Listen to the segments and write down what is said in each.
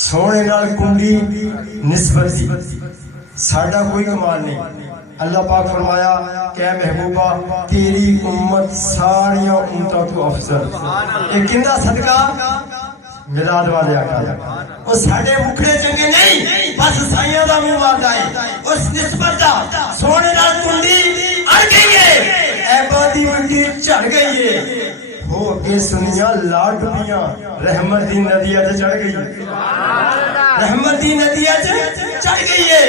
سونے نال کنڈی نسبت دی ساڈا کوئی کمال نہیں. اللہ پاک فرمایا کہ اے محبوبہ تیری امت ساریاں امتوں تو افضل. یہ کندا صدقہ ملاد والے آقا وہ ساڈے مکھڑے چنگے نہیں بس سائیاں دا منہ ماردا ہے. اس نسبت دا سونے نال کنڈی اڑ گئی ہے ایباں دی مٹی چڑھ گئی ہے. ہو کے سنیاں لاڈ ڈبیاں رحمت دی ندیاں تے چڑھ گئی. رحمت دی ندیاں تے چڑھ گئی ہے.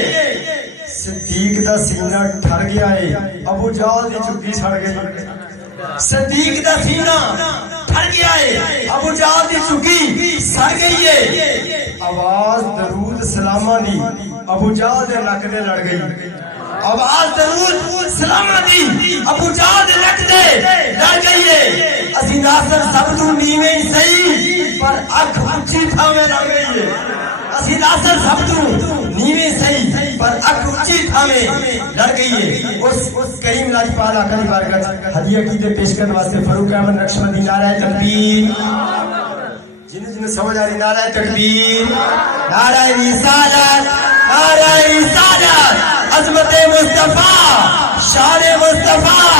صدیق دا سینہ ٹھر گیا ہے ابو جہل دی چکی سڑ گئی. صدیق دا سینہ ٹھر گیا ہے ابو جہل دی چکی سڑ گئی ہے. آواز درود سلامہ دی ابو جہل دے نک دے لڑ گئی. آواز درود سلامہ دی ابو جہل دے نک دے لڑ گئی ہے. اسی ناصر سب تو نیویں ہی صحیح پر اکھ اونچی تھاویں لڑ گئی ہے. اسی ناصر سب تو نیویں صحیح پر اکھ اونچی تھاویں لڑ گئی ہے. اس کریم لاج پال آقا دی بارگاہ ہدیہ عقیدے پیش کرنے واسطے فاروق احمد نقشبندی نعرہ تکبیر. جنہیں سمجھ آ رہی نعرہ تکبیر نعرہ رسالت نعرہ رسالت عظمت مصطفیٰ شان مصطفیٰ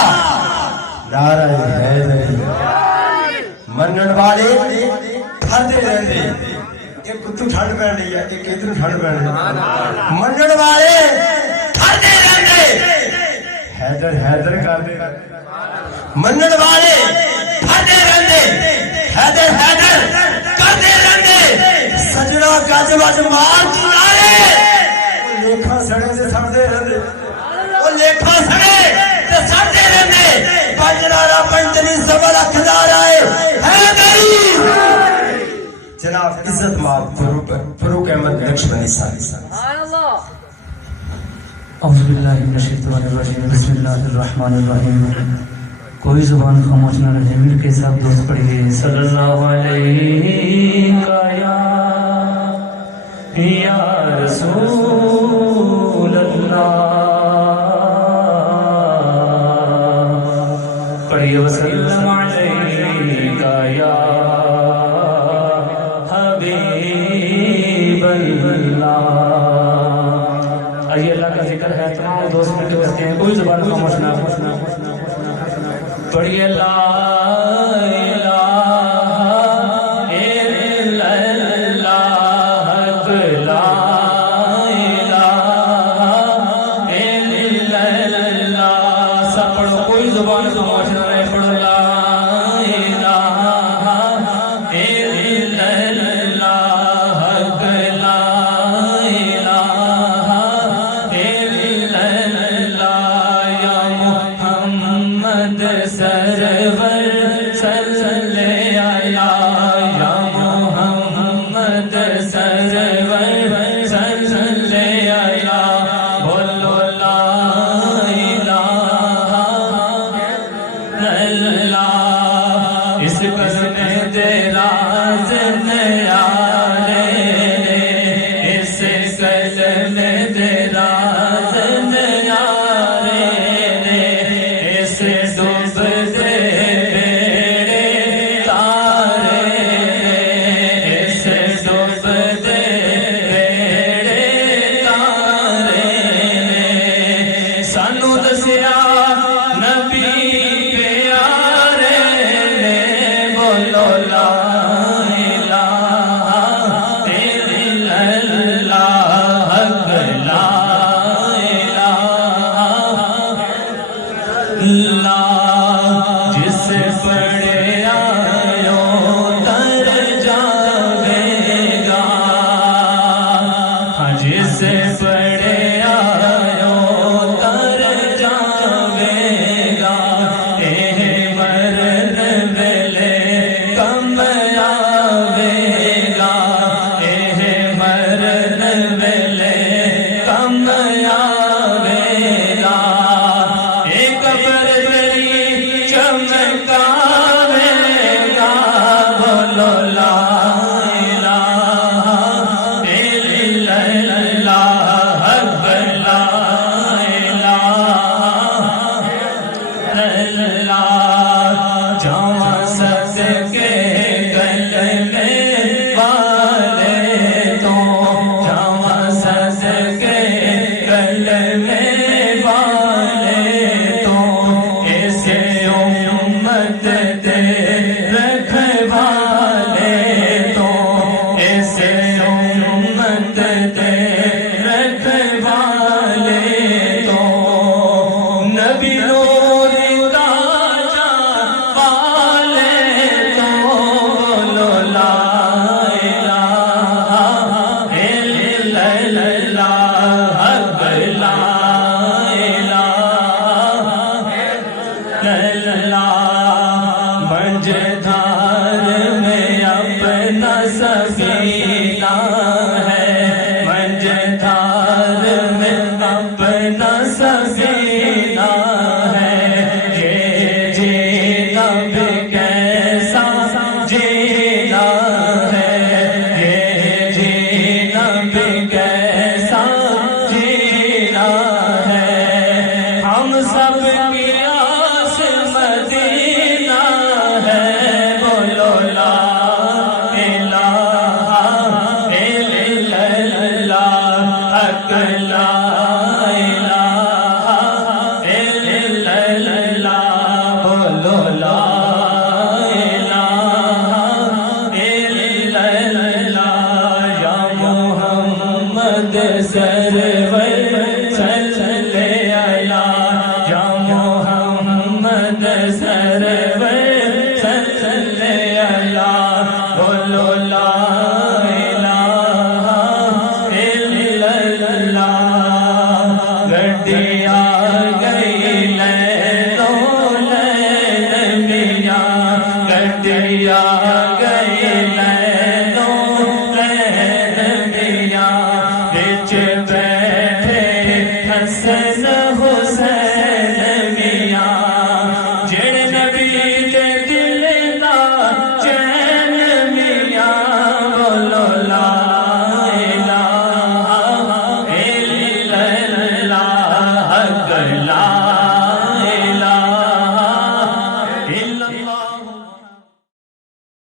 نعرہ حیدری. منن والے ٹھردے رہندے ایک کتو ٹھنڈ پین رہی ہے ایک ادھر ٹھنڈ پین رہی ہے. منن والے ٹھردے رہندے حیدر حیدر کردے. منن والے ٹھردے رہندے حیدر حیدر کردے رہندے. سجنا گج وج مار چلائے لیکھا سڑے سے سڑتے رہندے. وہ لیکھا سڑے سے سڑتے رہندے. پنجرارا پنجری زبر اکھدار آئے حیدری. جناب عزت ماب فاروق احمد نقشبندی صاحب. اعوذ باللہ من الشیطان الرجیم بسم اللہ الرحمن الرحیم. کوئی زبان خاموش نہ رہے مل کے سب دوست پڑھیے صلی اللہ علیہ یا رسول اللہ. پڑھیے وسلم علیکہ یا حبیب اللہ. آئیے اللہ کا ذکر ہے تمام دوست مل کے بستے ہیں کوئی زبان خاموش نہ پڑھیے لا الہ الا اللہ لا الہ الا اللہ. سب پڑھو کوئی زبان خاموش نہ رہے. پڑھو لا الہ الا اللہ لا الہ الا اللہ. یا محمد سرور صلی علی یا محمد سرور صلی علی. بولو لا الہ الا اللہ. اس کرنے دے راز نیارے اس کرنے دے راز نیارے اس ڈوب دے بیڑے تارے اس ڈوب دے بیڑے تارے. سانو دسیا نبی پیارے نے. بولو لا الہ بولو لا الہ الا اللہ گڈی آ گئی لینو لین میاں گڈی آ گئی لینو لین میاں وچ بیٹھے حسن حسین میاں جڑے نبی دے دل دا چین میاں بولو لا الہ الا اللہ لا